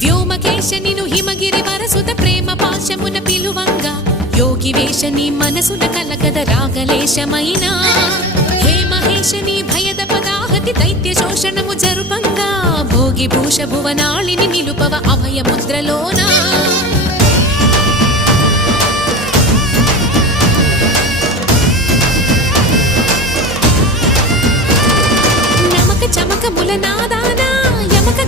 వ్యోమకేశ నిను హిమగిరి వరసుత ప్రేమ పాశమున పిలువంగా యోగి వేష నీ మనసున కలకద రాగలేశమైనా హే మహేశ నీ భయద పదాహతి దైత్య శోషణము జరుపంగా భోగి భూష భువనాళిని నిలుపవ అభయ ముద్రలోనా నమక చమక ముల నాదానా యమక